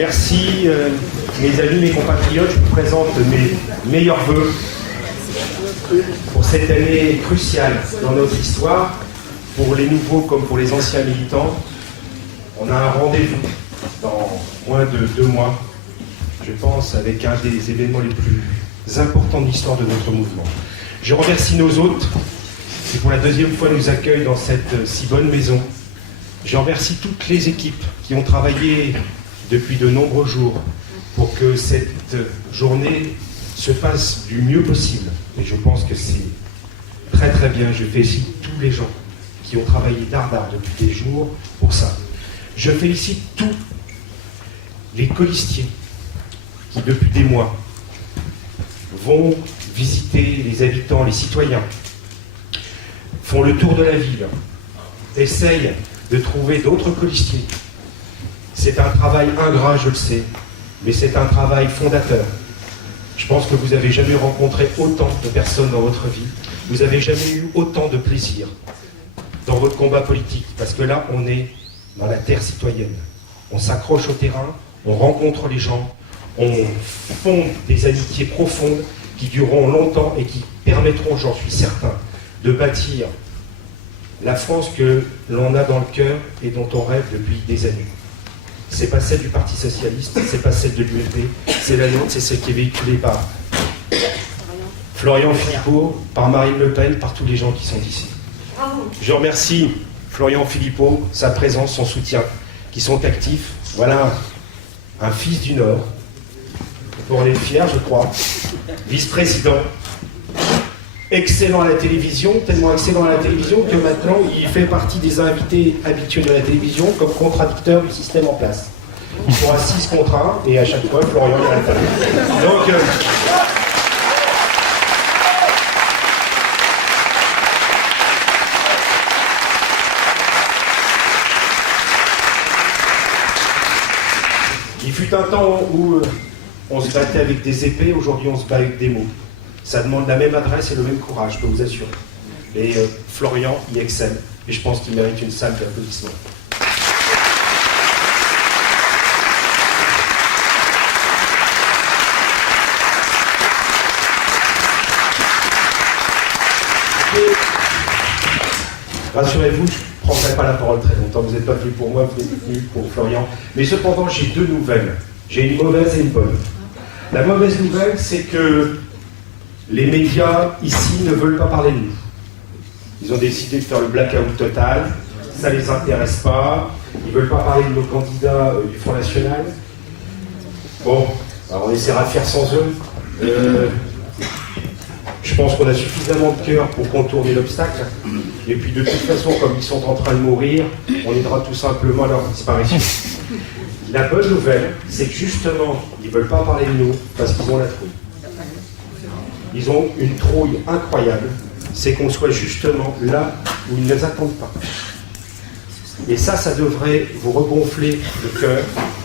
Merci, mes amis, mes compatriotes. Je vous présente mes meilleurs vœux pour cette année cruciale dans notre histoire, pour les nouveaux comme pour les anciens militants. On a un rendez-vous dans moins de 2 mois, je pense, avec un des événements les plus importants de l'histoire de notre mouvement. Je remercie nos hôtes, qui pour la 2e fois nous accueillent dans cette si bonne maison. Je remercie toutes les équipes qui ont travaillé depuis de nombreux jours pour que cette journée se passe du mieux possible. Et je pense que c'est très très bien. Je félicite tous les gens qui ont travaillé d'ardard depuis des jours pour ça. Je félicite tous les colistiers qui depuis des mois vont visiter les habitants, les citoyens, font le tour de la ville, essayent de trouver d'autres colistiers. C'est un travail ingrat, je le sais, mais c'est un travail fondateur. Je pense que vous n'avez jamais rencontré autant de personnes dans votre vie, vous n'avez jamais eu autant de plaisir dans votre combat politique, parce que là, on est dans la terre citoyenne. On s'accroche au terrain, on rencontre les gens, on fonde des amitiés profondes qui dureront longtemps et qui permettront, j'en suis certain, de bâtir la France que l'on a dans le cœur et dont on rêve depuis des années. C'est pas celle du Parti Socialiste, c'est pas celle de l'UMP, c'est la nôtre, c'est celle qui est véhiculée par Florian Philippot, par Marine Le Pen, par tous les gens qui sont ici. Je remercie Florian Philippot, sa présence, son soutien, qui sont actifs. Voilà un fils du Nord, pour les fiers, je crois, vice-président, excellent à la télévision, tellement excellent à la télévision que maintenant il fait partie des invités habituels de la télévision comme contradicteur du système en place. Ils sont à 6 contre 1 et à chaque fois Florian est à la table. Donc il fut un temps où on se battait avec des épées, aujourd'hui on se bat avec des mots. Ça demande la même adresse et le même courage, je peux vous assurer. Et Florian y excelle, et je pense qu'il mérite une salle d'applaudissements. Rassurez-vous, je ne prendrai pas la parole très longtemps, vous n'êtes pas venu pour moi, vous êtes venu pour Florian. Mais cependant, j'ai 2 nouvelles. J'ai une mauvaise et une bonne. La mauvaise nouvelle, c'est que les médias ici ne veulent pas parler de nous. Ils ont décidé de faire le blackout total, ça ne les intéresse pas, ils ne veulent pas parler de nos candidats du Front National. Bon, alors on essaiera de faire sans eux. Je pense qu'on a suffisamment de cœur pour contourner l'obstacle. Et puis de toute façon, comme ils sont en train de mourir, on aidera tout simplement à leur disparition. La bonne nouvelle, c'est que justement, ils ne veulent pas parler de nous parce qu'ils ont la trouille. Ils ont une trouille incroyable, c'est qu'on soit justement là où ils ne les attendent pas. Et ça devrait vous regonfler le cœur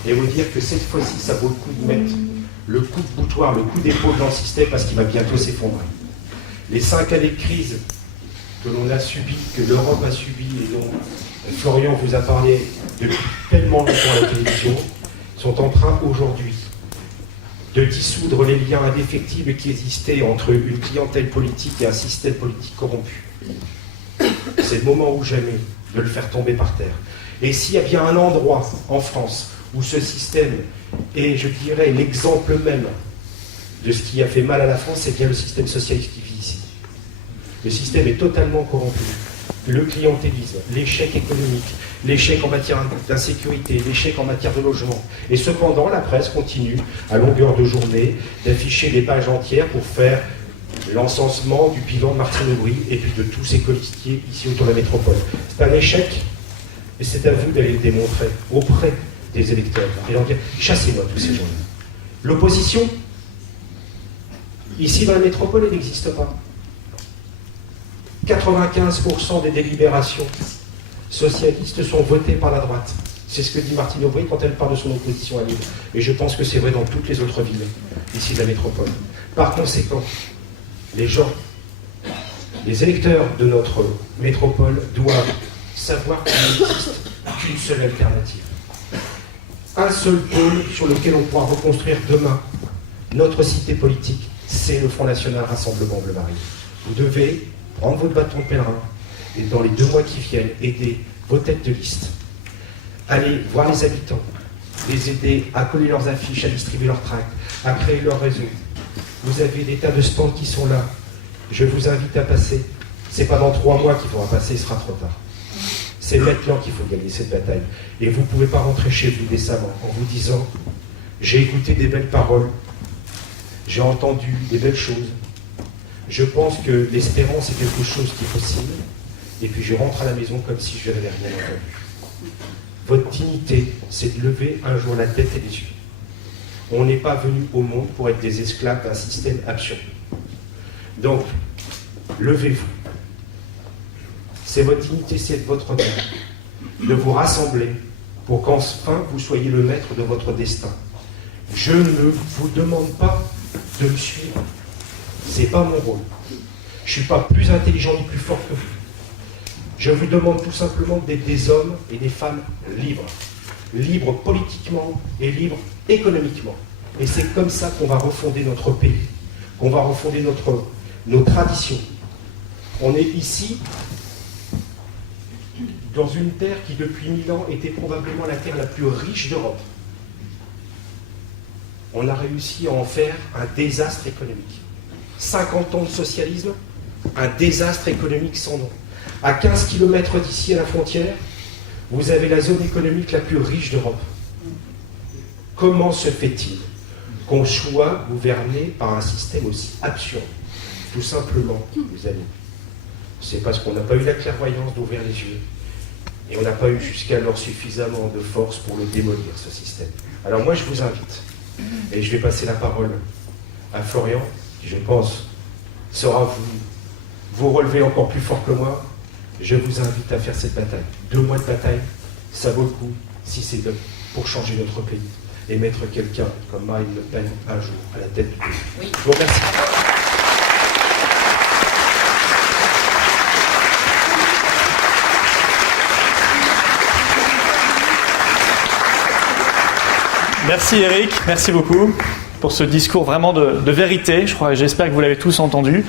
et vous dire que cette fois-ci, ça vaut le coup de mettre le coup de boutoir, le coup d'épaule dans le système parce qu'il va bientôt s'effondrer. Les 5 années de crise que l'on a subies, que l'Europe a subies et dont Florian vous a parlé depuis tellement longtemps à la télévision, sont en train aujourd'hui de dissoudre les liens indéfectibles qui existaient entre une clientèle politique et un système politique corrompu. C'est le moment ou jamais de le faire tomber par terre. Et s'il y a bien un endroit en France où ce système est, je dirais, l'exemple même de ce qui a fait mal à la France, c'est bien le système socialiste qui vit ici. Le système est totalement corrompu. Le clientélisme, l'échec économique, l'échec en matière d'insécurité, l'échec en matière de logement. Et cependant, la presse continue, à longueur de journée, d'afficher des pages entières pour faire l'encensement du bilan de Martine Aubry et puis de tous ces colistiers ici autour de la métropole. C'est un échec, et c'est à vous d'aller le démontrer auprès des électeurs et leur dire « chassez-moi tous ces gens-là ». L'opposition, ici dans la métropole, elle n'existe pas. 95% des délibérations socialistes sont votées par la droite. C'est ce que dit Martine Aubry quand elle parle de son opposition à Lille. Et je pense que c'est vrai dans toutes les autres villes, ici de la métropole. Par conséquent, les gens, les électeurs de notre métropole doivent savoir qu'il n'existe qu'une seule alternative. un seul pôle sur lequel on pourra reconstruire demain notre cité politique, c'est le Front National Rassemblement Bleu Marine. Vous devez prendre votre bâton de pèlerin et dans les 2 mois qui viennent, aider vos têtes de liste. Allez voir les habitants, les aider à coller leurs affiches, à distribuer leurs tracts, à créer leur réseau. Vous avez des tas de stands qui sont là. Je vous invite à passer. C'est pas dans 3 mois qu'il faudra passer, il sera trop tard. C'est maintenant qu'il faut gagner cette bataille. Et vous ne pouvez pas rentrer chez vous décemment en vous disant « J'ai écouté des belles paroles, j'ai entendu des belles choses, je pense que l'espérance est quelque chose qui est possible, et puis je rentre à la maison comme si je n'avais rien entendu. » Votre dignité, c'est de lever un jour la tête et les yeux. On n'est pas venu au monde pour être des esclaves d'un système absurde. Donc, levez-vous. C'est votre dignité, c'est votre honneur de vous rassembler pour qu'enfin vous soyez le maître de votre destin. Je ne vous demande pas de me suivre. Ce n'est pas mon rôle. Je ne suis pas plus intelligent ni plus fort que vous. Je vous demande tout simplement d'être des hommes et des femmes libres. Libres politiquement et libres économiquement. Et c'est comme ça qu'on va refonder notre pays, qu'on va refonder nos traditions. On est ici dans une terre qui, depuis 1000 ans, était probablement la terre la plus riche d'Europe. On a réussi à en faire un désastre économique. 50 ans de socialisme, un désastre économique sans nom. À 15 km d'ici, à la frontière, vous avez la zone économique la plus riche d'Europe. Comment se fait-il qu'on soit gouverné par un système aussi absurde? Tout simplement, les amis, c'est parce qu'on n'a pas eu la clairvoyance d'ouvrir les yeux. Et on n'a pas eu jusqu'alors suffisamment de force pour le démolir, ce système. Alors moi, je vous invite, et je vais passer la parole à Florian, qui, je pense, saura vous relever encore plus fort que moi. Je vous invite à faire cette bataille. 2 mois de bataille, ça vaut le coup, si c'est pour changer notre pays et mettre quelqu'un comme Marine Le Pen un jour à la tête du pays. Oui. Je vous remercie. Merci Eric, merci beaucoup pour ce discours vraiment de vérité. J'espère que vous l'avez tous entendu.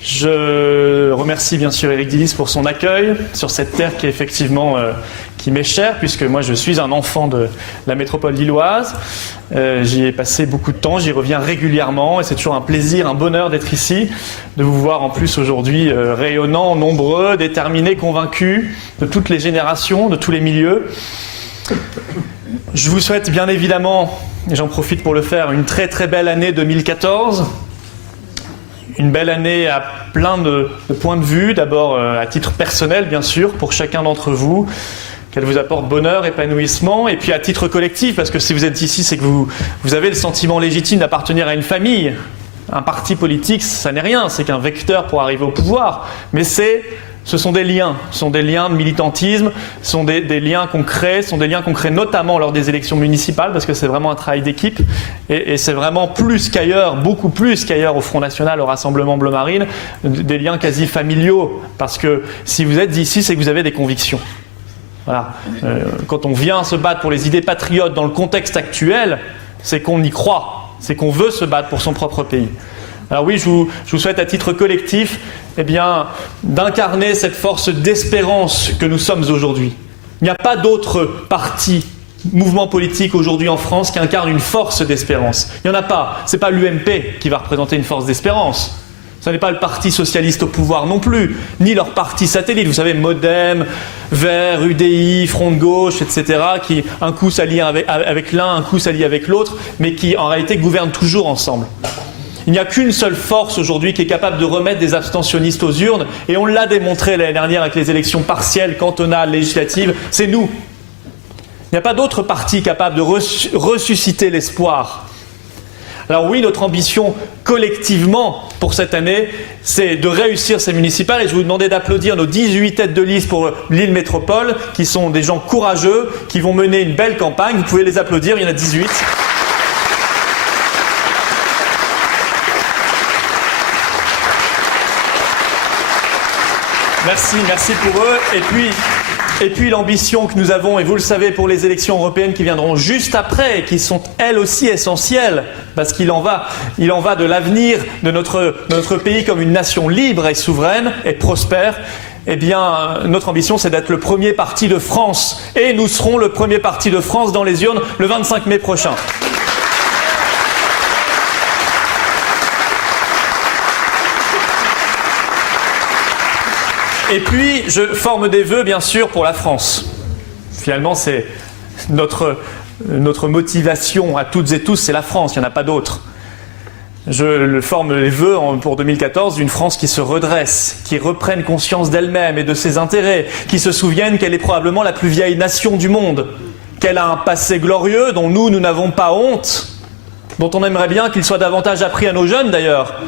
Je remercie bien sûr Eric Dillis pour son accueil sur cette terre qui est effectivement qui m'est chère, puisque moi je suis un enfant de la métropole lilloise. J'y ai passé beaucoup de temps, j'y reviens régulièrement et c'est toujours un plaisir, un bonheur d'être ici, de vous voir en plus aujourd'hui rayonnants, nombreux, déterminés, convaincus de toutes les générations, de tous les milieux. Je vous souhaite bien évidemment, et j'en profite pour le faire, une très très belle année 2014. Une belle année à plein de points de vue. D'abord à titre personnel, bien sûr, pour chacun d'entre vous, qu'elle vous apporte bonheur, épanouissement, et puis à titre collectif, parce que si vous êtes ici, c'est que vous avez le sentiment légitime d'appartenir à une famille. Un parti politique, ça n'est rien, c'est qu'un vecteur pour arriver au pouvoir. Mais ce sont des liens, de militantisme, ce sont des liens concrets, notamment lors des élections municipales, parce que c'est vraiment un travail d'équipe, et c'est vraiment plus qu'ailleurs, beaucoup plus qu'ailleurs au Front National, au Rassemblement Bleu Marine, des liens quasi familiaux, parce que si vous êtes ici, c'est que vous avez des convictions. Voilà. Quand on vient se battre pour les idées patriotes dans le contexte actuel, c'est qu'on y croit, c'est qu'on veut se battre pour son propre pays. Alors oui, je vous souhaite à titre collectif d'incarner cette force d'espérance que nous sommes aujourd'hui. Il n'y a pas d'autre parti, mouvement politique aujourd'hui en France qui incarne une force d'espérance. Il n'y en a pas. Ce n'est pas l'UMP qui va représenter une force d'espérance. Ce n'est pas le Parti socialiste au pouvoir non plus, ni leur parti satellite. Vous savez, Modem, Verts, UDI, Front de gauche, etc., qui un coup s'allient avec l'un, un coup s'allient avec l'autre, mais qui en réalité gouvernent toujours ensemble. Il n'y a qu'une seule force aujourd'hui qui est capable de remettre des abstentionnistes aux urnes, et on l'a démontré l'année dernière avec les élections partielles, cantonales, législatives, c'est nous. Il n'y a pas d'autre parti capable de ressusciter l'espoir. Alors oui, notre ambition collectivement pour cette année, c'est de réussir ces municipales, et je vais vous demander d'applaudir nos 18 têtes de liste pour Lille Métropole, qui sont des gens courageux, qui vont mener une belle campagne. Vous pouvez les applaudir, il y en a 18. Merci pour eux. Et puis, Et puis l'ambition que nous avons, et vous le savez, pour les élections européennes qui viendront juste après, et qui sont elles aussi essentielles, parce qu'il en va de l'avenir de notre pays comme une nation libre et souveraine et prospère. Eh bien, notre ambition, c'est d'être le premier parti de France. Et nous serons le premier parti de France dans les urnes le 25 mai prochain. Et puis, je forme des vœux, bien sûr, pour la France. Finalement, c'est notre motivation à toutes et tous, c'est la France, il n'y en a pas d'autre. Je forme les vœux pour 2014 d'une France qui se redresse, qui reprenne conscience d'elle-même et de ses intérêts, qui se souvienne qu'elle est probablement la plus vieille nation du monde, qu'elle a un passé glorieux dont nous n'avons pas honte, dont on aimerait bien qu'il soit davantage appris à nos jeunes d'ailleurs.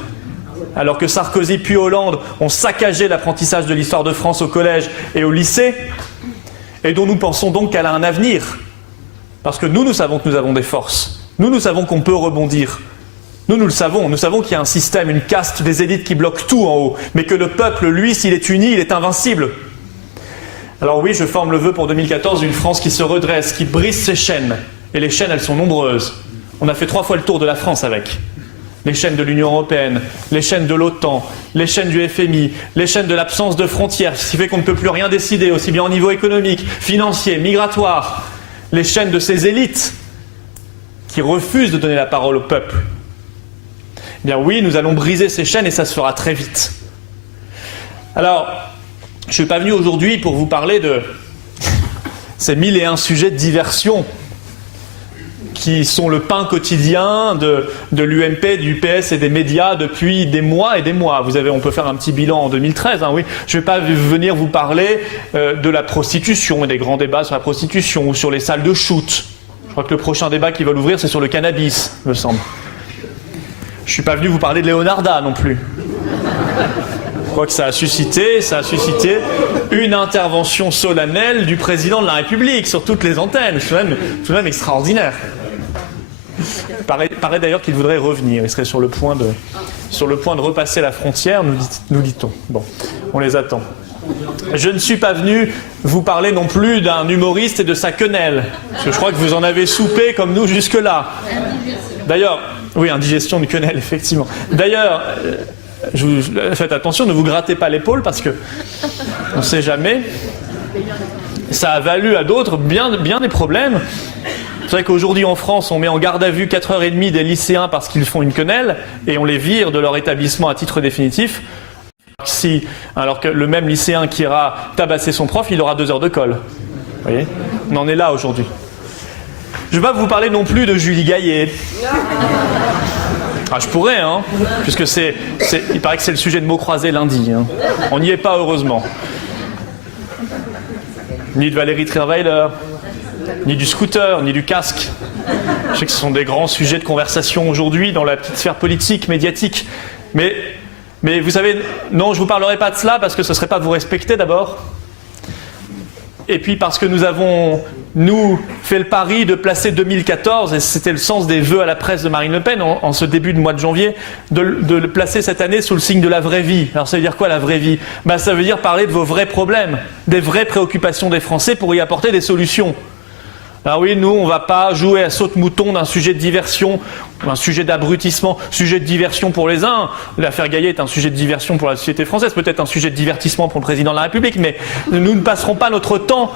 Alors que Sarkozy puis Hollande ont saccagé l'apprentissage de l'histoire de France au collège et au lycée, et dont nous pensons donc qu'elle a un avenir. Parce que nous savons que nous avons des forces. Nous savons qu'on peut rebondir. Nous le savons. Nous savons qu'il y a un système, une caste des élites qui bloque tout en haut, mais que le peuple, lui, s'il est uni, il est invincible. Alors oui, je forme le vœu pour 2014 d'une France qui se redresse, qui brise ses chaînes. Et les chaînes, elles sont nombreuses. On a fait 3 fois le tour de la France avec. Les chaînes de l'Union européenne, les chaînes de l'OTAN, les chaînes du FMI, les chaînes de l'absence de frontières, ce qui fait qu'on ne peut plus rien décider, aussi bien au niveau économique, financier, migratoire. Les chaînes de ces élites qui refusent de donner la parole au peuple. Eh bien oui, nous allons briser ces chaînes et ça se fera très vite. Alors, je ne suis pas venu aujourd'hui pour vous parler de ces 1001 sujets de diversion qui sont le pain quotidien de l'UMP, du PS et des médias depuis des mois et des mois. On peut faire un petit bilan en 2013, oui. Je ne vais pas venir vous parler de la prostitution et des grands débats sur la prostitution ou sur les salles de shoot. Je crois que le prochain débat qui va l'ouvrir, c'est sur le cannabis, me semble. Je ne suis pas venu vous parler de Leonarda non plus. Je crois que ça a suscité une intervention solennelle du président de la République sur toutes les antennes. C'est tout de même extraordinaire. Il paraît d'ailleurs qu'il voudrait revenir. Il serait sur le point de repasser la frontière, nous dit-on. Bon, on les attend. Je ne suis pas venu vous parler non plus d'un humoriste et de sa quenelle. Parce que je crois que vous en avez soupé comme nous jusque-là. D'ailleurs, oui, indigestion du quenelle, effectivement. D'ailleurs, faites attention, ne vous grattez pas l'épaule parce que on ne sait jamais. Ça a valu à d'autres bien des problèmes. C'est vrai qu'aujourd'hui en France, on met en garde à vue 4h30 des lycéens parce qu'ils font une quenelle et on les vire de leur établissement à titre définitif. Alors que le même lycéen qui ira tabasser son prof, il aura 2 heures de colle. Vous voyez ? On en est là aujourd'hui. Je ne vais pas vous parler non plus de Julie Gaillet. Ah, je pourrais, puisque il paraît que c'est le sujet de mots croisés lundi. On n'y est pas, heureusement. Ni de Valérie Trierweiler, ni du scooter, ni du casque. Je sais que ce sont des grands sujets de conversation aujourd'hui dans la petite sphère politique, médiatique. Mais vous savez, non, je ne vous parlerai pas de cela parce que ce ne serait pas vous respecter d'abord. Et puis parce que nous avons, fait le pari de placer 2014, et c'était le sens des vœux à la presse de Marine Le Pen en ce début de mois de janvier, de le placer cette année sous le signe de la vraie vie. Alors ça veut dire quoi la vraie vie ? Ça veut dire parler de vos vrais problèmes, des vraies préoccupations des Français pour y apporter des solutions. Alors oui, nous, on ne va pas jouer à saute-mouton d'un sujet de diversion, un sujet d'abrutissement, sujet de diversion pour les uns. L'affaire Gaillet est un sujet de diversion pour la société française, peut-être un sujet de divertissement pour le président de la République, mais nous ne passerons pas notre temps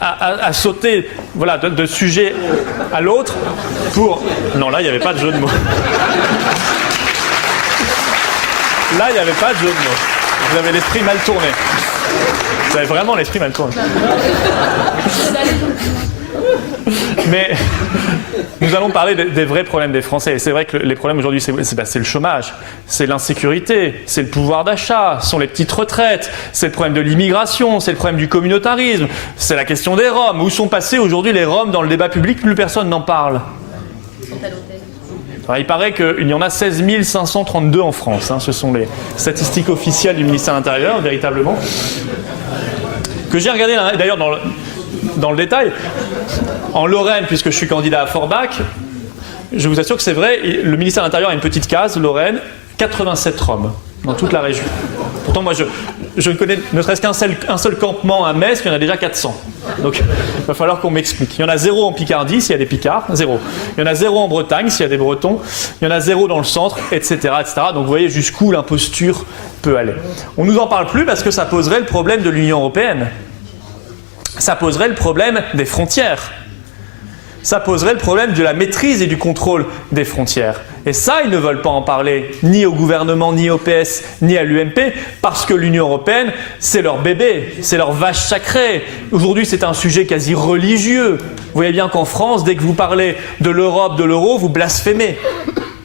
à sauter de sujet à l'autre pour... Non, là, il n'y avait pas de jeu de mots. Là, il n'y avait pas de jeu de mots. Vous avez l'esprit mal tourné. Vous avez vraiment l'esprit mal tourné. Mais nous allons parler des vrais problèmes des Français. Et c'est vrai que les problèmes aujourd'hui, c'est le chômage, c'est l'insécurité, c'est le pouvoir d'achat, ce sont les petites retraites, c'est le problème de l'immigration, c'est le problème du communautarisme, c'est la question des Roms. Où sont passés aujourd'hui les Roms dans le débat public ? Plus personne n'en parle. Alors, il paraît qu'il y en a 16 532 en France. Ce sont les statistiques officielles du ministère de l'Intérieur, véritablement. Que j'ai regardé d'ailleurs dans le détail. En Lorraine, puisque je suis candidat à Forbach, je vous assure que c'est vrai, le ministère de l'Intérieur a une petite case, Lorraine, 87 Roms dans toute la région. Pourtant, moi, je ne connais ne serait-ce qu'un seul campement à Metz, il y en a déjà 400. Donc il va falloir qu'on m'explique. Il y en a 0 en Picardie s'il y a des Picards, 0. Il y en a 0 en Bretagne s'il y a des Bretons. Il y en a 0 dans le centre, etc., etc. Donc vous voyez jusqu'où l'imposture peut aller. On ne nous en parle plus parce que ça poserait le problème de l'Union européenne. Ça poserait le problème des frontières. Ça poserait le problème de la maîtrise et du contrôle des frontières. Et ça, ils ne veulent pas en parler, ni au gouvernement, ni au PS, ni à l'UMP, parce que l'Union européenne, c'est leur bébé, c'est leur vache sacrée. Aujourd'hui, c'est un sujet quasi religieux. Vous voyez bien qu'en France, dès que vous parlez de l'Europe, de l'euro, vous blasphémez.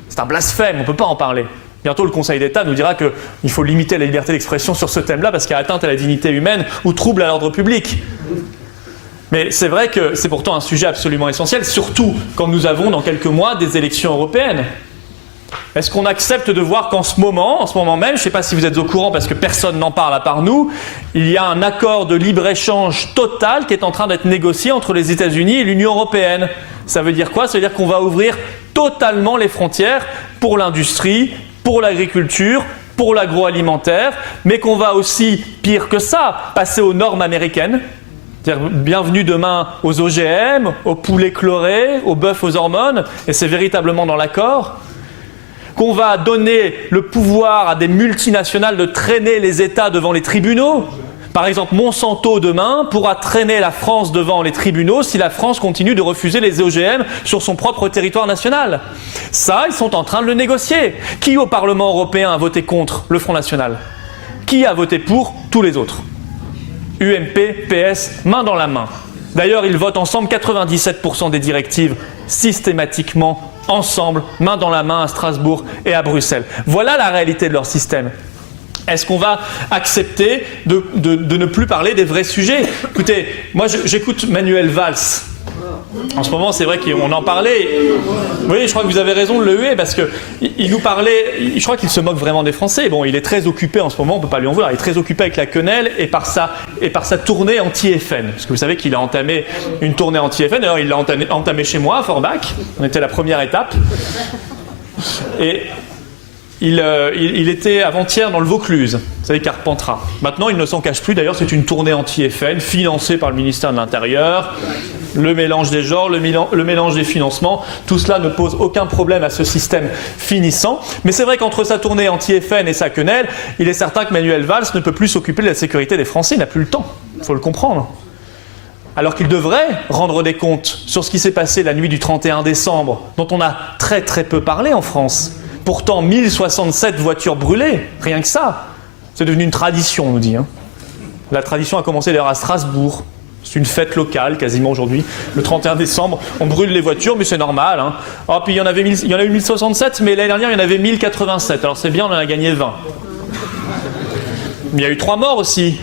C'est un blasphème, on ne peut pas en parler. Bientôt, le Conseil d'État nous dira qu'il faut limiter la liberté d'expression sur ce thème-là parce qu'il y a atteinte à la dignité humaine ou trouble à l'ordre public. Mais c'est vrai que c'est pourtant un sujet absolument essentiel, surtout quand nous avons dans quelques mois des élections européennes. Est-ce qu'on accepte de voir qu'en ce moment même, je ne sais pas si vous êtes au courant parce que personne n'en parle à part nous, il y a un accord de libre-échange total qui est en train d'être négocié entre les États-Unis et l'Union européenne. Ça veut dire quoi? Ça veut dire qu'on va ouvrir totalement les frontières pour l'industrie, pour l'agriculture, pour l'agroalimentaire, mais qu'on va aussi, pire que ça, passer aux normes américaines. C'est-à-dire, bienvenue demain aux OGM, aux poulets chlorés, aux bœufs aux hormones, et c'est véritablement dans l'accord. Qu'on va donner le pouvoir à des multinationales de traîner les États devant les tribunaux. Par exemple, Monsanto demain pourra traîner la France devant les tribunaux si la France continue de refuser les OGM sur son propre territoire national. Ça, ils sont en train de le négocier. Qui au Parlement européen a voté contre le Front National? Qui a voté pour tous les autres? UMP, PS, main dans la main. D'ailleurs, ils votent ensemble 97% des directives, systématiquement, ensemble, main dans la main à Strasbourg et à Bruxelles. Voilà la réalité de leur système. Est-ce qu'on va accepter de ne plus parler des vrais sujets? Écoutez, moi j'écoute Manuel Valls. En ce moment, c'est vrai qu'on en parlait. Oui, je crois que vous avez raison de le huer parce qu'il nous parlait. Je crois qu'il se moque vraiment des Français. Bon, il est très occupé en ce moment, on ne peut pas lui en vouloir. Il est très occupé avec la quenelle et par sa tournée anti-FN. Parce que vous savez qu'il a entamé une tournée anti-FN. D'ailleurs, il l'a entamé chez moi à Forbach. On était à la première étape. Et il était avant-hier dans le Vaucluse, vous savez, Carpentras. Maintenant, il ne s'en cache plus. D'ailleurs, c'est une tournée anti-FN financée par le ministère de l'Intérieur. Le mélange des genres, le mélange des financements, tout cela ne pose aucun problème à ce système finissant. Mais c'est vrai qu'entre sa tournée anti-FN et sa quenelle, il est certain que Manuel Valls ne peut plus s'occuper de la sécurité des Français. Il n'a plus le temps, il faut le comprendre. Alors qu'il devrait rendre des comptes sur ce qui s'est passé la nuit du 31 décembre, dont on a très très peu parlé en France. Pourtant, 1067 voitures brûlées, rien que ça. C'est devenu une tradition, on nous dit. La tradition a commencé d'ailleurs à Strasbourg. C'est une fête locale, quasiment aujourd'hui. Le 31 décembre, on brûle les voitures, mais c'est normal. Oh, puis il y en a eu 1067, mais l'année dernière, il y en avait 1087. Alors c'est bien, on en a gagné 20. Mais il y a eu 3 morts aussi,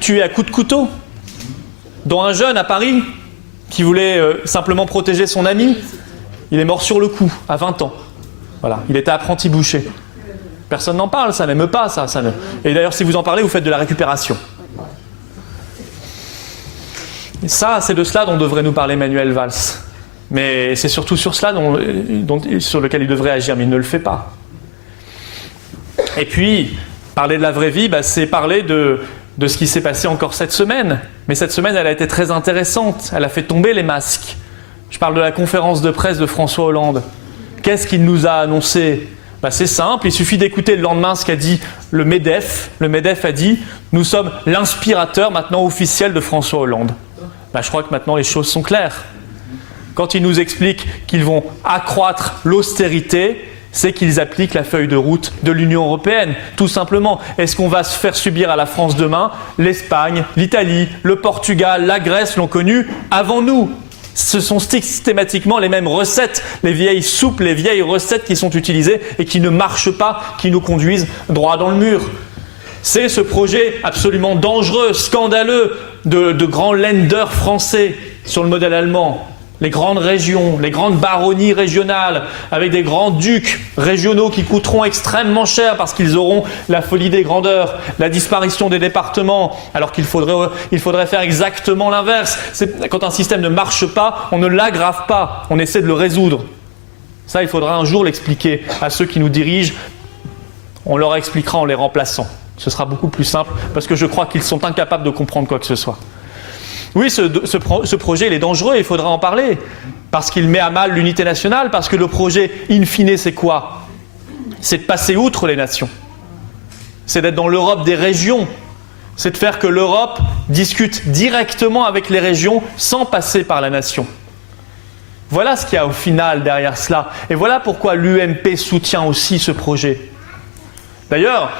tués à coups de couteau. Dont un jeune à Paris, qui voulait simplement protéger son ami. Il est mort sur le coup, à 20 ans. Voilà, il était apprenti boucher. Personne n'en parle, ça n'aime pas ça. Et d'ailleurs, si vous en parlez, vous faites de la récupération. Et ça, c'est de cela dont devrait nous parler Manuel Valls. Mais c'est surtout sur cela sur lequel il devrait agir, mais il ne le fait pas. Et puis, parler de la vraie vie, c'est parler de ce qui s'est passé encore cette semaine. Mais cette semaine, elle a été très intéressante. Elle a fait tomber les masques. Je parle de la conférence de presse de François Hollande. Qu'est-ce qu'il nous a annoncé? C'est simple, il suffit d'écouter le lendemain ce qu'a dit le MEDEF. Le MEDEF a dit « Nous sommes l'inspirateur maintenant officiel de François Hollande ». Je crois que maintenant les choses sont claires. Quand ils nous expliquent qu'ils vont accroître l'austérité, c'est qu'ils appliquent la feuille de route de l'Union européenne, tout simplement. Est-ce qu'on va se faire subir à la France demain? L'Espagne, l'Italie, le Portugal, la Grèce l'ont connu avant nous. Ce sont systématiquement les mêmes recettes, les vieilles soupes, les vieilles recettes qui sont utilisées et qui ne marchent pas, qui nous conduisent droit dans le mur. C'est ce projet absolument dangereux, scandaleux de grands lenders français sur le modèle allemand. Les grandes régions, les grandes baronnies régionales, avec des grands ducs régionaux qui coûteront extrêmement cher parce qu'ils auront la folie des grandeurs, la disparition des départements, alors qu'il faudrait faire exactement l'inverse. Quand un système ne marche pas, on ne l'aggrave pas, on essaie de le résoudre. Ça, il faudra un jour l'expliquer à ceux qui nous dirigent. On leur expliquera en les remplaçant. Ce sera beaucoup plus simple, parce que je crois qu'ils sont incapables de comprendre quoi que ce soit. Oui, ce projet, il est dangereux, il faudra en parler, parce qu'il met à mal l'unité nationale, parce que le projet, in fine, c'est quoi? C'est de passer outre les nations. C'est d'être dans l'Europe des régions. C'est de faire que l'Europe discute directement avec les régions sans passer par la nation. Voilà ce qu'il y a au final derrière cela. Et voilà pourquoi l'UMP soutient aussi ce projet. D'ailleurs,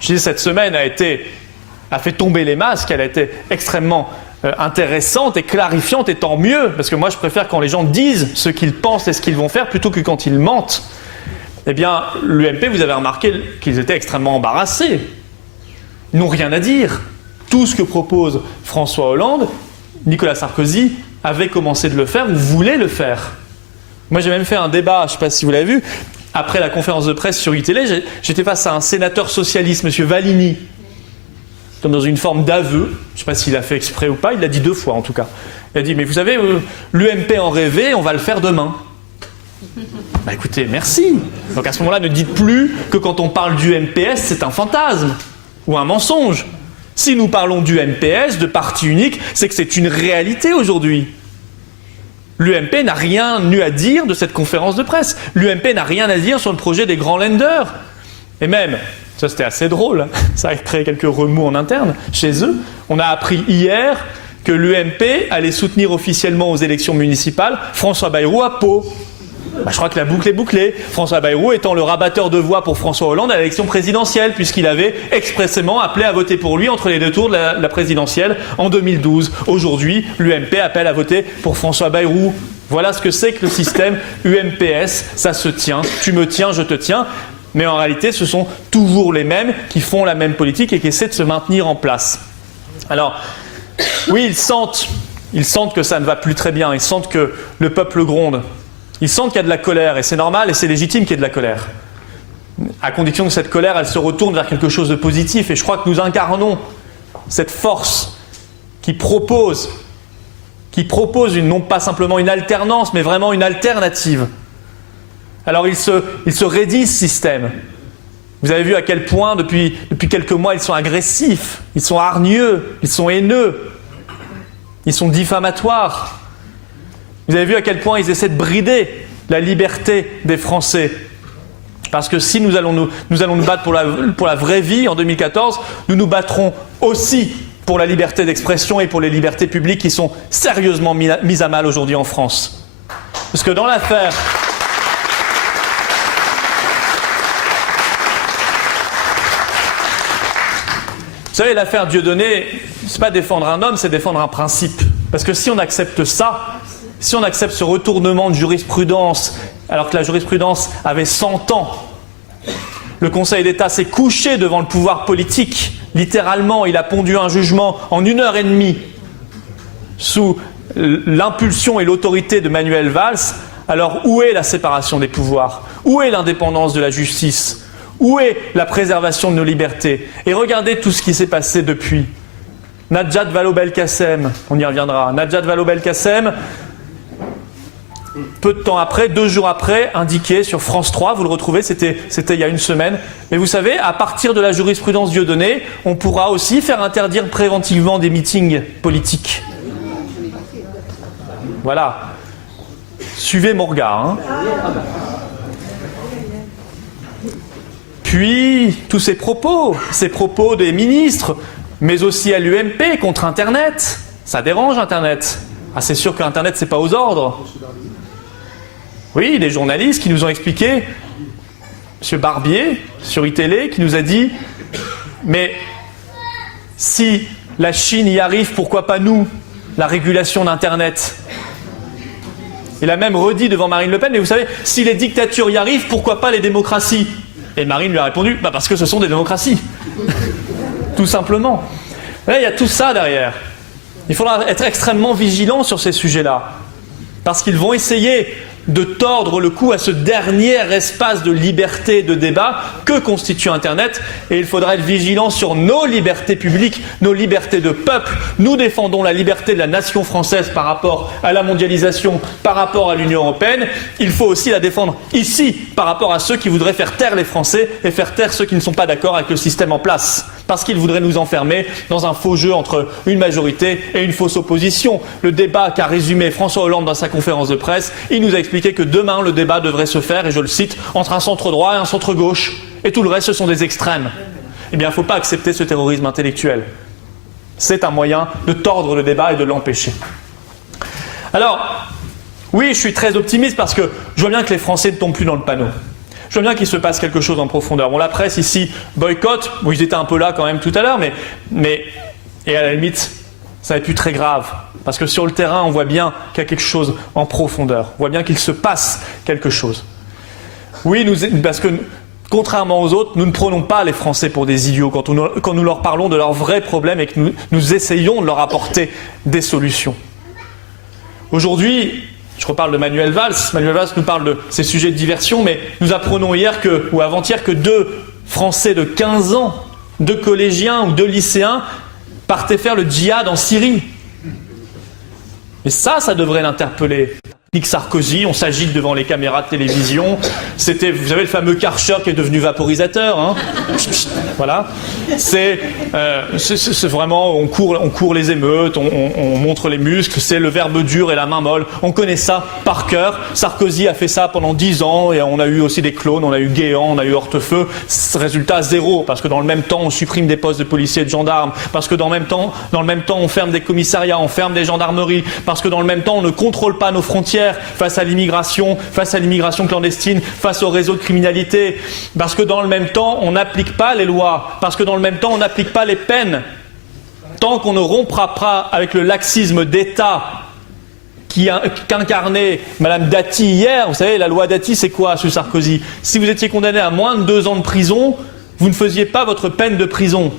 je dis, cette semaine a fait tomber les masques, elle a été extrêmement intéressante et clarifiante, et tant mieux, parce que moi je préfère quand les gens disent ce qu'ils pensent et ce qu'ils vont faire plutôt que quand ils mentent. Eh bien, l'UMP, vous avez remarqué qu'ils étaient extrêmement embarrassés. Ils n'ont rien à dire. Tout ce que propose François Hollande, Nicolas Sarkozy avait commencé de le faire, ou voulait le faire. Moi j'ai même fait un débat, je ne sais pas si vous l'avez vu, après la conférence de presse sur iTélé, j'étais face à un sénateur socialiste, M. Valigny, comme dans une forme d'aveu, je ne sais pas s'il a fait exprès ou pas, il l'a dit 2 fois en tout cas. Il a dit, mais vous savez, l'UMP en rêvait, on va le faire demain. Bah écoutez, merci. Donc à ce moment-là, ne dites plus que quand on parle du MPS, c'est un fantasme ou un mensonge. Si nous parlons du MPS, de parti unique, c'est que c'est une réalité aujourd'hui. L'UMP n'a rien eu à dire de cette conférence de presse. L'UMP n'a rien à dire sur le projet des grands lenders. Et même, ça c'était assez drôle, ça a créé quelques remous en interne chez eux. On a appris hier que l'UMP allait soutenir officiellement aux élections municipales François Bayrou à Pau. Bah, je crois que la boucle est bouclée. François Bayrou étant le rabatteur de voix pour François Hollande à l'élection présidentielle, puisqu'il avait expressément appelé à voter pour lui entre les 2 tours de la présidentielle en 2012. Aujourd'hui, l'UMP appelle à voter pour François Bayrou. Voilà ce que c'est que le système UMPS. Ça se tient. Tu me tiens, je te tiens. Mais en réalité, ce sont toujours les mêmes qui font la même politique et qui essaient de se maintenir en place. Alors, oui, ils sentent que ça ne va plus très bien. Ils sentent que le peuple gronde. Ils sentent qu'il y a de la colère, et c'est normal, et c'est légitime qu'il y ait de la colère. À condition que cette colère, elle se retourne vers quelque chose de positif. Et je crois que nous incarnons cette force qui propose non pas simplement une alternance, mais vraiment une alternative. Alors il se raidit ce système. Vous avez vu à quel point, depuis quelques mois, ils sont agressifs, ils sont hargneux, ils sont haineux, ils sont diffamatoires. Vous avez vu à quel point ils essaient de brider la liberté des Français. Parce que si nous allons nous battre pour la vraie vie en 2014, nous nous battrons aussi pour la liberté d'expression et pour les libertés publiques qui sont sérieusement mises à mal aujourd'hui en France. Parce que dans l'affaire... Vous savez, l'affaire Dieudonné, c'est pas défendre un homme, c'est défendre un principe. Parce que si on accepte ça, si on accepte ce retournement de jurisprudence, alors que la jurisprudence avait 100 ans, le Conseil d'État s'est couché devant le pouvoir politique. Littéralement, il a pondu un jugement en 1h30 sous l'impulsion et l'autorité de Manuel Valls. Alors, où est la séparation des pouvoirs? Où est l'indépendance de la justice? Où est la préservation de nos libertés? Et regardez tout ce qui s'est passé depuis. Najat Vallaud-Belkacem, on y reviendra. Najat Vallaud-Belkacem, peu de temps après, 2 jours après, indiqué sur France 3, vous le retrouvez, c'était il y a 1 semaine. Mais vous savez, à partir de la jurisprudence Dieudonné, on pourra aussi faire interdire préventivement des meetings politiques. Voilà. Suivez mon regard. Hein. Puis, tous ces propos des ministres, mais aussi à l'UMP contre Internet. Ça dérange Internet. Ah, c'est sûr qu'Internet, c'est pas aux ordres. Oui, des journalistes qui nous ont expliqué, M. Barbier, sur iTélé, qui nous a dit « Mais si la Chine y arrive, pourquoi pas nous, la régulation d'Internet ?» Il a même redit devant Marine Le Pen « Mais vous savez, si les dictatures y arrivent, pourquoi pas les démocraties ?» Et Marine lui a répondu « Parce que ce sont des démocraties. » Tout simplement. Là, il y a tout ça derrière. Il faudra être extrêmement vigilant sur ces sujets-là. Parce qu'ils vont essayer de tordre le cou à ce dernier espace de liberté de débat que constitue Internet. Et il faudra être vigilant sur nos libertés publiques, nos libertés de peuple. Nous défendons la liberté de la nation française par rapport à la mondialisation, par rapport à l'Union européenne. Il faut aussi la défendre ici, par rapport à ceux qui voudraient faire taire les Français et faire taire ceux qui ne sont pas d'accord avec le système en place. Parce qu'ils voudraient nous enfermer dans un faux jeu entre une majorité et une fausse opposition. Le débat qu'a résumé François Hollande dans sa conférence de presse, il nous a expliqué que demain, le débat devrait se faire, et je le cite, entre un centre droit et un centre gauche. Et tout le reste, ce sont des extrêmes. Eh bien, il ne faut pas accepter ce terrorisme intellectuel. C'est un moyen de tordre le débat et de l'empêcher. Alors, oui, je suis très optimiste parce que je vois bien que les Français ne tombent plus dans le panneau. Je vois bien qu'il se passe quelque chose en profondeur. Bon, la presse ici boycotte. Bon, ils étaient un peu là quand même tout à l'heure, mais et à la limite, ça n'est plus très grave. Parce que sur le terrain, on voit bien qu'il y a quelque chose en profondeur. On voit bien qu'il se passe quelque chose. Oui, parce que contrairement aux autres, nous ne prenons pas les Français pour des idiots quand nous leur parlons de leurs vrais problèmes et que nous essayons de leur apporter des solutions. Aujourd'hui, je reparle de Manuel Valls. Manuel Valls nous parle de ces sujets de diversion, mais nous apprenons hier ou avant-hier que 2 Français de 15 ans, 2 collégiens ou 2 lycéens partaient faire le djihad en Syrie. Et ça devrait l'interpeller. Sarkozy, on s'agite devant les caméras de télévision. C'était, vous savez, le fameux Karcher qui est devenu vaporisateur. Hein. Voilà. C'est vraiment, on court les émeutes, on montre les muscles. C'est le verbe dur et la main molle. On connaît ça par cœur. Sarkozy a fait ça pendant 10 ans et on a eu aussi des clones. On a eu Guéant, on a eu Hortefeux. Résultat 0 parce que dans le même temps, on supprime des postes de policiers et de gendarmes. Parce que dans le même temps, on ferme des commissariats, on ferme des gendarmeries. Parce que dans le même temps, on ne contrôle pas nos frontières face à l'immigration clandestine, face au réseau de criminalité, parce que dans le même temps, on n'applique pas les lois, parce que dans le même temps, on n'applique pas les peines. Tant qu'on ne rompra pas avec le laxisme d'État qu'incarnait Mme Dati hier, vous savez, la loi Dati, c'est quoi, sous Sarkozy? Si vous étiez condamné à moins de 2 ans de prison, vous ne faisiez pas votre peine de prison.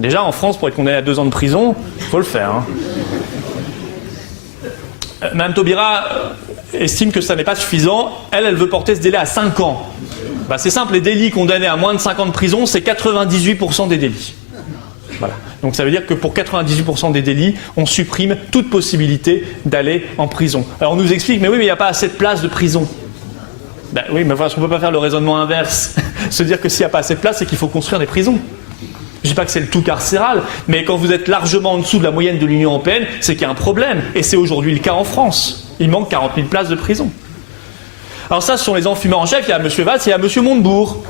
Déjà, en France, pour être condamné à 2 ans de prison, il faut le faire. Hein. Mme Taubira estime que ça n'est pas suffisant. Elle veut porter ce délai à 5 ans. C'est simple, les délits condamnés à moins de 5 ans de prison, c'est 98% des délits. Voilà. Donc ça veut dire que pour 98% des délits, on supprime toute possibilité d'aller en prison. Alors on nous explique, mais oui, mais il n'y a pas assez de places de prison. Oui, mais voilà, on ne peut pas faire le raisonnement inverse. Se dire que s'il n'y a pas assez de place, c'est qu'il faut construire des prisons. Je ne dis pas que c'est le tout carcéral, mais quand vous êtes largement en dessous de la moyenne de l'Union européenne, c'est qu'il y a un problème. Et c'est aujourd'hui le cas en France. Il manque 40 000 places de prison. Alors ça, ce sont les enfumeurs en chef. Il y a M. Valls et il y a M. Montebourg.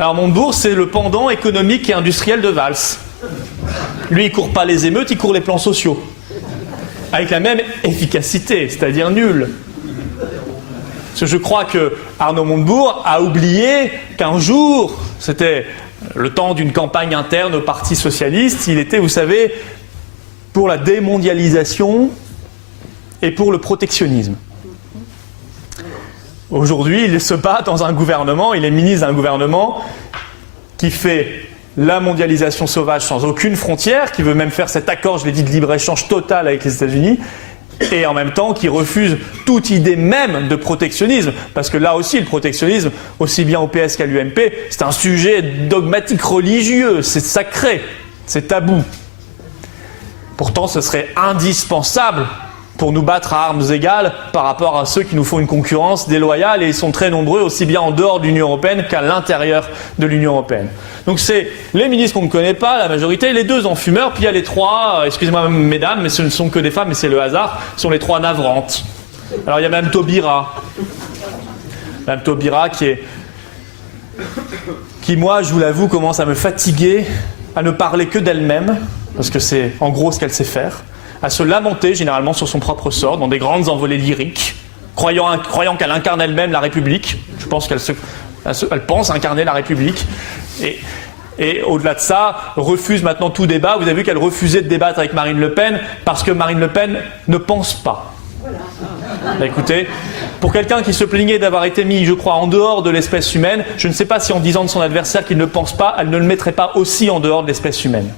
Alors Montebourg, c'est le pendant économique et industriel de Valls. Lui, il ne court pas les émeutes, il court les plans sociaux. Avec la même efficacité, c'est-à-dire nul. Parce que je crois que Arnaud Montebourg a oublié qu'un jour, c'était le temps d'une campagne interne au Parti socialiste, il était, vous savez, pour la démondialisation et pour le protectionnisme. Aujourd'hui, il se bat dans un gouvernement, il est ministre d'un gouvernement qui fait la mondialisation sauvage sans aucune frontière, qui veut même faire cet accord, je l'ai dit, de libre-échange total avec les États-Unis, et en même temps qui refuse toute idée même de protectionnisme, parce que là aussi le protectionnisme, aussi bien au PS qu'à l'UMP, c'est un sujet dogmatique religieux, c'est sacré, c'est tabou. Pourtant ce serait indispensable pour nous battre à armes égales par rapport à ceux qui nous font une concurrence déloyale, et ils sont très nombreux aussi bien en dehors de l'Union européenne qu'à l'intérieur de l'Union européenne. Donc c'est les ministres qu'on ne connaît pas, la majorité, les 2 enfumeurs, puis il y a les 3, excusez-moi mesdames, mais ce ne sont que des femmes, mais c'est le hasard, ce sont les 3 navrantes. Alors il y a Mme Taubira. Mme Taubira qui moi, je vous l'avoue, commence à me fatiguer, à ne parler que d'elle-même, parce que c'est en gros ce qu'elle sait faire, à se lamenter généralement sur son propre sort, dans des grandes envolées lyriques, croyant qu'elle incarne elle-même la République. Je pense qu'elle pense incarner la République. Et au-delà de ça, refuse maintenant tout débat. Vous avez vu qu'elle refusait de débattre avec Marine Le Pen parce que Marine Le Pen ne pense pas. Écoutez, pour quelqu'un qui se plaignait d'avoir été mis, je crois, en dehors de l'espèce humaine, je ne sais pas si en disant de son adversaire qu'il ne pense pas, elle ne le mettrait pas aussi en dehors de l'espèce humaine.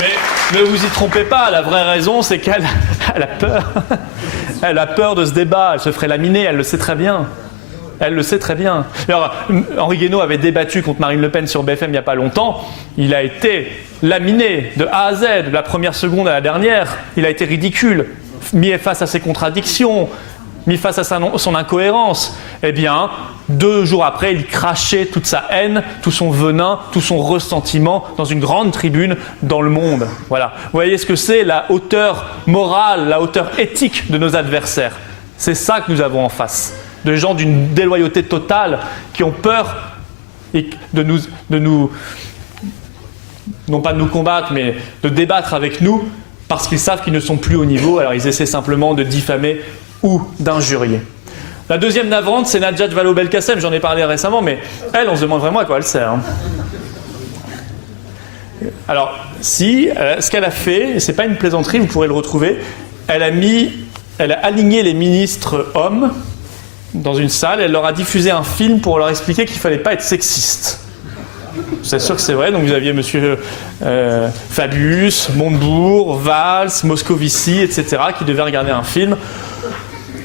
Mais ne vous y trompez pas, la vraie raison, c'est qu'elle a peur. Elle a peur de ce débat, elle se ferait laminer, elle le sait très bien. Elle le sait très bien. Alors, Henri Guénaud avait débattu contre Marine Le Pen sur BFM il n'y a pas longtemps. Il a été laminé de A à Z, de la première seconde à la dernière. Il a été ridicule, mis face à ses contradictions. mis face à son incohérence, eh bien, 2 jours après, il crachait toute sa haine, tout son venin, tout son ressentiment dans une grande tribune dans le monde. Voilà. Vous voyez ce que c'est la hauteur morale, la hauteur éthique de nos adversaires. C'est ça que nous avons en face. De gens d'une déloyauté totale qui ont peur de nous, non pas de nous combattre, mais de débattre avec nous parce qu'ils savent qu'ils ne sont plus au niveau, alors ils essaient simplement de diffamer ou d'injurier. La deuxième navrante, c'est Najat Vallaud-Belkacem, j'en ai parlé récemment, mais elle, on se demande vraiment à quoi elle sert. Hein. Alors, si, ce qu'elle a fait, et c'est pas une plaisanterie, vous pourrez le retrouver, elle a aligné les ministres hommes dans une salle, elle leur a diffusé un film pour leur expliquer qu'il ne fallait pas être sexiste. C'est sûr que c'est vrai, donc vous aviez monsieur Fabius, Montebourg, Valls, Moscovici, etc., qui devaient regarder un film.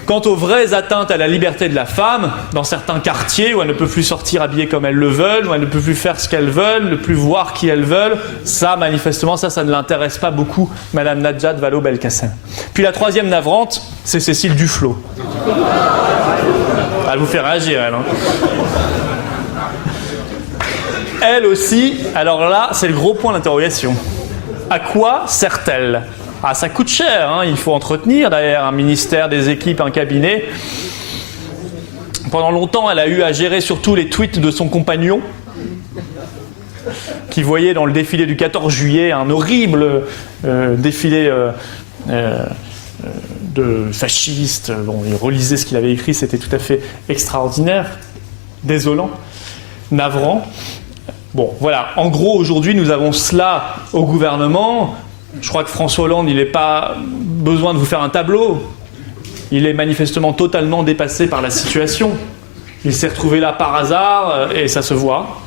Quant aux vraies atteintes à la liberté de la femme, dans certains quartiers où elle ne peut plus sortir habillée comme elles le veulent, où elle ne peut plus faire ce qu'elles veulent, ne plus voir qui elles veulent, ça, manifestement, ça ne l'intéresse pas beaucoup, Madame Najat Vallaud-Belkacem. Puis la troisième navrante, c'est Cécile Duflot. Elle vous fait réagir, elle. Hein. Elle aussi, alors là, c'est le gros point d'interrogation. À quoi sert-elle ? Ah, ça coûte cher, hein. Il faut entretenir derrière un ministère, des équipes, un cabinet. Pendant longtemps, elle a eu à gérer surtout les tweets de son compagnon, qui voyait dans le défilé du 14 juillet un horrible défilé de fascistes. Bon, il relisait ce qu'il avait écrit, c'était tout à fait extraordinaire, désolant, navrant. Bon, voilà. En gros, aujourd'hui, nous avons cela au gouvernement. Je crois que François Hollande, il n'est pas besoin de vous faire un tableau. Il est manifestement totalement dépassé par la situation. Il s'est retrouvé là par hasard et ça se voit.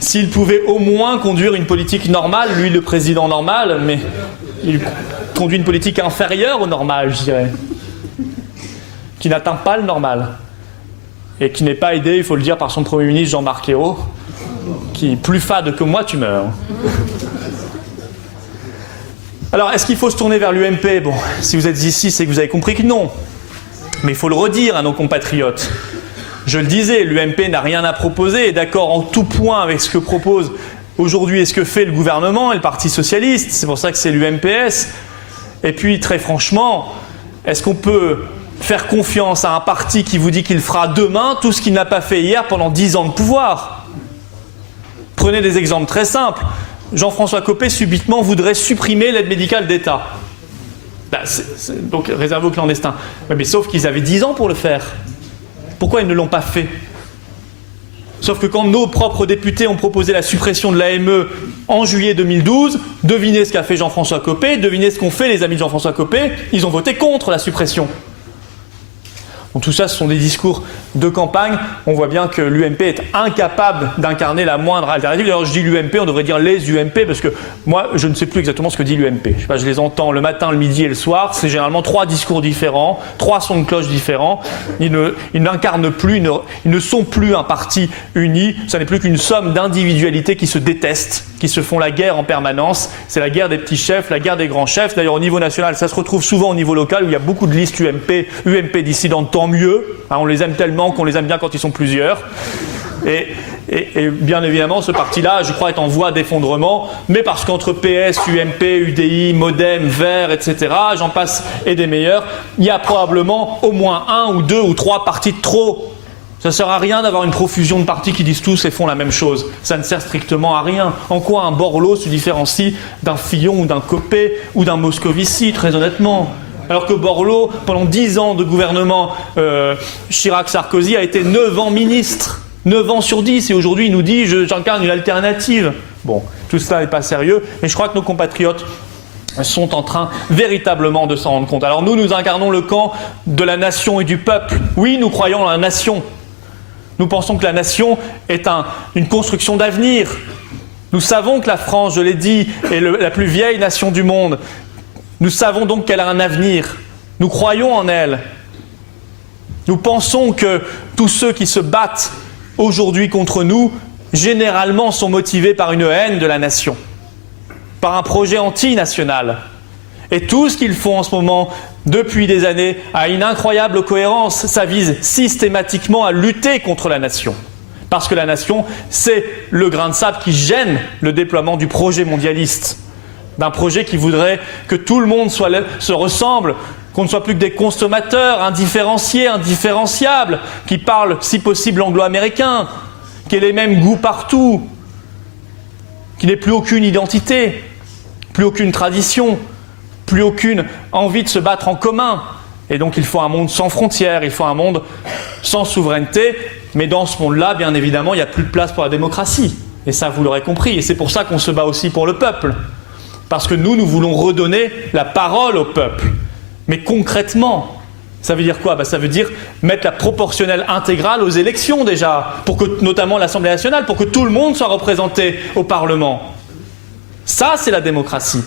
S'il pouvait au moins conduire une politique normale, lui le président normal, mais il conduit une politique inférieure au normal, je dirais, qui n'atteint pas le normal et qui n'est pas aidé, il faut le dire, par son Premier ministre Jean-Marc Ayrault, qui est plus fade que moi, tu meurs. Alors, est-ce qu'il faut se tourner vers l'UMP ? Bon, si vous êtes ici, c'est que vous avez compris que non. Mais il faut le redire à nos compatriotes. Je le disais, l'UMP n'a rien à proposer, est d'accord en tout point avec ce que propose aujourd'hui et ce que fait le gouvernement et le Parti Socialiste. C'est pour ça que c'est l'UMPS. Et puis, très franchement, est-ce qu'on peut faire confiance à un parti qui vous dit qu'il fera demain tout ce qu'il n'a pas fait hier pendant 10 ans de pouvoir ? Prenez des exemples très simples. Jean-François Copé, subitement, voudrait supprimer l'aide médicale d'État. C'est donc réservé aux clandestins. Mais sauf qu'ils avaient 10 ans pour le faire. Pourquoi ils ne l'ont pas fait ? Sauf que quand nos propres députés ont proposé la suppression de l'AME en juillet 2012, devinez ce qu'a fait Jean-François Copé, devinez ce qu'ont fait les amis de Jean-François Copé, ils ont voté contre la suppression. Donc tout ça, ce sont des discours de campagne. On voit bien que l'UMP est incapable d'incarner la moindre alternative. D'ailleurs, je dis l'UMP, on devrait dire les UMP, parce que moi, je ne sais plus exactement ce que dit l'UMP. Je sais pas, je les entends le matin, le midi et le soir. C'est généralement 3 discours différents, 3 sons de cloche différents. Ils n'incarnent plus, ils ne sont plus un parti uni. Ça n'est plus qu'une somme d'individualités qui se détestent, qui se font la guerre en permanence. C'est la guerre des petits chefs, la guerre des grands chefs. D'ailleurs, au niveau national, ça se retrouve souvent au niveau local, où il y a beaucoup de listes UMP dissidentes. Tant mieux, hein, on les aime tellement qu'on les aime bien quand ils sont plusieurs. Et bien évidemment, ce parti-là, je crois, est en voie d'effondrement, mais parce qu'entre PS, UMP, UDI, Modem, Verts, etc., j'en passe et des meilleurs, il y a probablement au moins 1 ou 2 ou 3 partis de trop. Ça ne sert à rien d'avoir une profusion de partis qui disent tous et font la même chose. Ça ne sert strictement à rien. En quoi un Borloo se différencie d'un Fillon ou d'un Copé ou d'un Moscovici, très honnêtement ? Alors que Borloo, pendant 10 ans de gouvernement Chirac-Sarkozy, a été 9 ans ministre. 9 ans sur 10. Et aujourd'hui, il nous dit « j'incarne une alternative ». Bon, tout cela n'est pas sérieux. Mais je crois que nos compatriotes sont en train véritablement de s'en rendre compte. Alors nous incarnons le camp de la nation et du peuple. Oui, nous croyons en la nation. Nous pensons que la nation est une construction d'avenir. Nous savons que la France, je l'ai dit, est la plus vieille nation du monde. Nous savons donc qu'elle a un avenir. Nous croyons en elle. Nous pensons que tous ceux qui se battent aujourd'hui contre nous, généralement sont motivés par une haine de la nation, par un projet anti-national. Et tout ce qu'ils font en ce moment depuis des années, a une incroyable cohérence. Ça vise systématiquement à lutter contre la nation. Parce que la nation, c'est le grain de sable qui gêne le déploiement du projet mondialiste. D'un projet qui voudrait que tout le monde se ressemble, qu'on ne soit plus que des consommateurs indifférenciés, indifférenciables, qui parlent si possible anglo-américain, qui aient les mêmes goûts partout, qui n'aient plus aucune identité, plus aucune tradition, plus aucune envie de se battre en commun. Et donc il faut un monde sans frontières, il faut un monde sans souveraineté, mais dans ce monde-là, bien évidemment, il n'y a plus de place pour la démocratie. Et ça, vous l'aurez compris. Et c'est pour ça qu'on se bat aussi pour le peuple. Parce que nous voulons redonner la parole au peuple. Mais concrètement, ça veut dire quoi ? Ça veut dire mettre la proportionnelle intégrale aux élections déjà, pour que, notamment l'Assemblée nationale, pour que tout le monde soit représenté au Parlement. Ça, c'est la démocratie.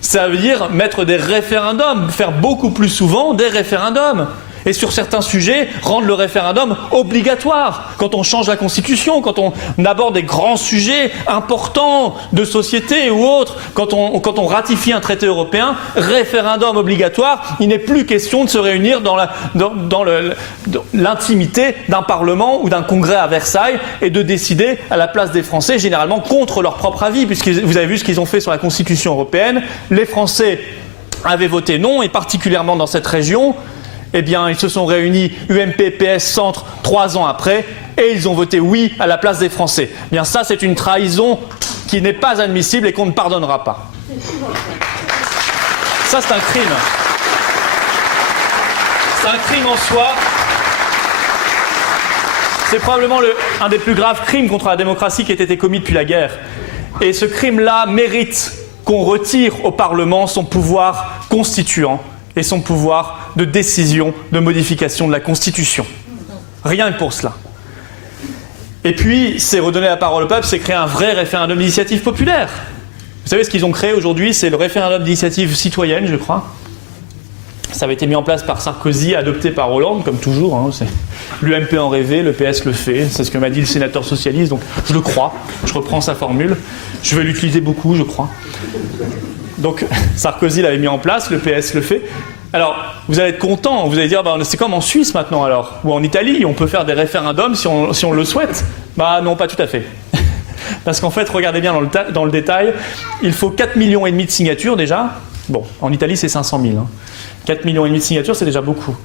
Ça veut dire mettre des référendums, faire beaucoup plus souvent des référendums. Et sur certains sujets, rendre le référendum obligatoire. Quand on change la Constitution, quand on aborde des grands sujets importants de société ou autres, quand on ratifie un traité européen, référendum obligatoire, il n'est plus question de se réunir dans l'intimité d'un Parlement ou d'un congrès à Versailles et de décider à la place des Français, généralement contre leur propre avis, puisque vous avez vu ce qu'ils ont fait sur la Constitution européenne. Les Français avaient voté non, et particulièrement dans cette région. Eh bien, ils se sont réunis, UMP, PS, Centre, 3 ans après, et ils ont voté oui à la place des Français. Eh bien, ça, c'est une trahison qui n'est pas admissible et qu'on ne pardonnera pas. Ça, c'est un crime. C'est un crime en soi. C'est probablement un des plus graves crimes contre la démocratie qui ait été commis depuis la guerre. Et ce crime-là mérite qu'on retire au Parlement son pouvoir constituant et son pouvoir de décision, de modification de la Constitution. Rien que pour cela. Et puis, c'est redonner la parole au peuple, c'est créer un vrai référendum d'initiative populaire. Vous savez ce qu'ils ont créé aujourd'hui, c'est le référendum d'initiative citoyenne, je crois. Ça avait été mis en place par Sarkozy, adopté par Hollande, comme toujours. L'UMP en rêvait, le PS le fait. C'est ce que m'a dit le sénateur socialiste, donc je le crois. Je reprends sa formule. Je vais l'utiliser beaucoup, je crois. Donc Sarkozy l'avait mis en place, le PS le fait. Alors, vous allez être content, vous allez dire, c'est comme en Suisse maintenant alors, ou en Italie, on peut faire des référendums si on le souhaite. Non, pas tout à fait. Parce qu'en fait, regardez bien dans le détail, il faut 4,5 millions de signatures déjà. Bon, en Italie, c'est 500 000. 4,5 millions de signatures, c'est déjà beaucoup.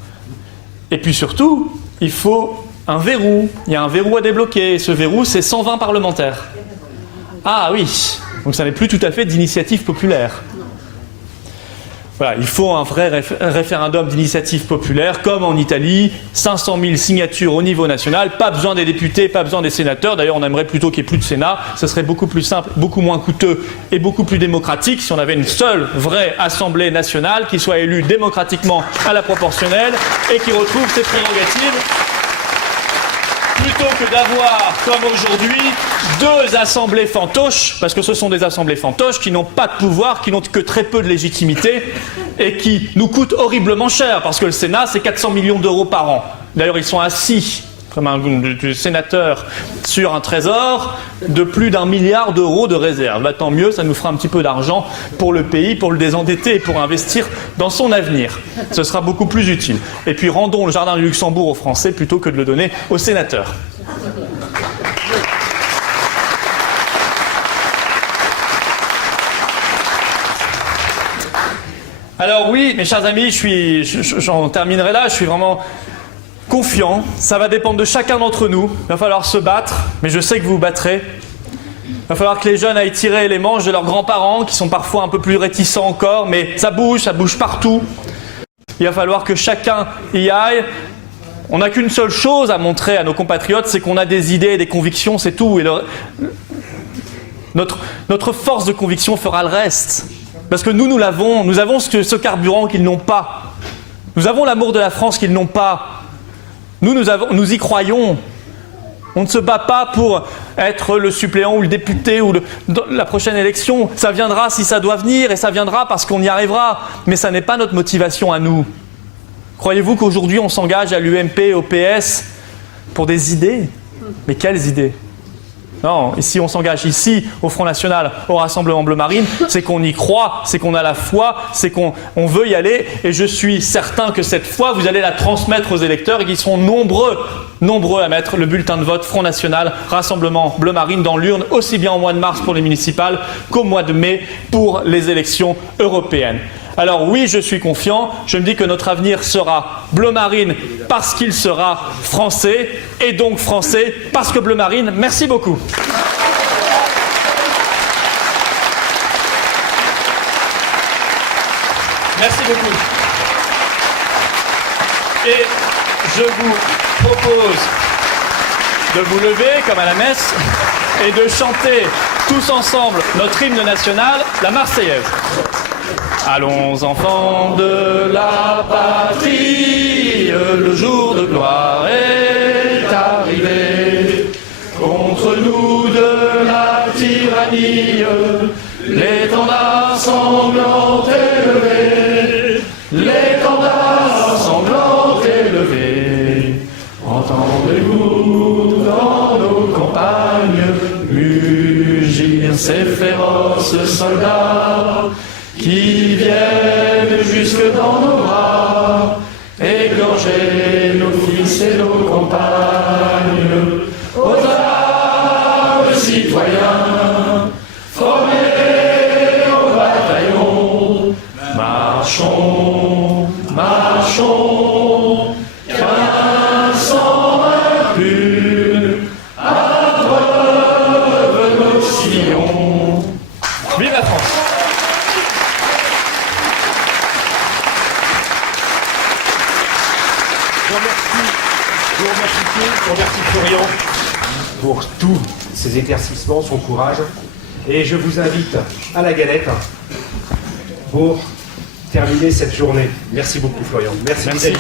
Et puis surtout, il faut un verrou. Il y a un verrou à débloquer. Et ce verrou, c'est 120 parlementaires. Ah oui, donc ça n'est plus tout à fait d'initiative populaire. Voilà, il faut un vrai référendum d'initiative populaire, comme en Italie, 500 000 signatures au niveau national, pas besoin des députés, pas besoin des sénateurs. D'ailleurs, on aimerait plutôt qu'il n'y ait plus de Sénat. Ce serait beaucoup plus simple, beaucoup moins coûteux et beaucoup plus démocratique si on avait une seule vraie Assemblée nationale qui soit élue démocratiquement à la proportionnelle et qui retrouve ses prérogatives. Plutôt que d'avoir, comme aujourd'hui, 2 assemblées fantoches, parce que ce sont des assemblées fantoches qui n'ont pas de pouvoir, qui n'ont que très peu de légitimité et qui nous coûtent horriblement cher, parce que le Sénat, c'est 400 millions d'euros par an. D'ailleurs, ils sont assis, comme un sénateur, sur un trésor de plus d'1 milliard d'euros de réserve. Tant mieux, ça nous fera un petit peu d'argent pour le pays, pour le désendetter et pour investir dans son avenir. Ce sera beaucoup plus utile. Et puis rendons le jardin du Luxembourg aux Français plutôt que de le donner aux sénateurs. Alors oui, mes chers amis, j'en terminerai là, je suis vraiment confiant, ça va dépendre de chacun d'entre nous, il va falloir se battre, mais je sais que vous vous battrez. Il va falloir que les jeunes aillent tirer les manches de leurs grands-parents, qui sont parfois un peu plus réticents encore, mais ça bouge partout. Il va falloir que chacun y aille. On n'a qu'une seule chose à montrer à nos compatriotes, c'est qu'on a des idées et des convictions, c'est tout. Et notre force de conviction fera le reste. Parce que nous avons ce carburant qu'ils n'ont pas. Nous avons l'amour de la France qu'ils n'ont pas. Nous y croyons. On ne se bat pas pour être le suppléant ou le député ou la prochaine élection. Ça viendra si ça doit venir et ça viendra parce qu'on y arrivera. Mais ça n'est pas notre motivation à nous. Croyez-vous qu'aujourd'hui on s'engage à l'UMP, au PS pour des idées ? Mais quelles idées ? Non, si on s'engage ici, au Front National, au Rassemblement Bleu Marine, c'est qu'on y croit, c'est qu'on a la foi, c'est qu'on veut y aller. Et je suis certain que cette foi, vous allez la transmettre aux électeurs et qu'ils seront nombreux à mettre le bulletin de vote Front National, Rassemblement Bleu Marine dans l'urne, aussi bien au mois de mars pour les municipales qu'au mois de mai pour les élections européennes. Alors oui, je suis confiant, je me dis que notre avenir sera Bleu Marine parce qu'il sera français, et donc français parce que Bleu Marine. Merci beaucoup. Merci beaucoup. Et je vous propose de vous lever comme à la messe et de chanter tous ensemble notre hymne national, la Marseillaise. Allons enfants de la patrie, le jour de gloire est arrivé. Contre nous de la tyrannie, l'étendard sanglant élevé, l'étendard sanglant élevé. Entendez-vous dans nos campagnes mugir ces féroces soldats qui viennent jusque dans nos bras, égorger nos fils et nos compagnes. Aux armes, citoyens, formés au bataillon, marchons, marchons, qu'un sang impur abreuve nos sillons. Vive la France! Je vous remercie Florian pour tous ces éclaircissements, son courage. Et je vous invite à la galette pour terminer cette journée. Merci beaucoup Florian. Merci.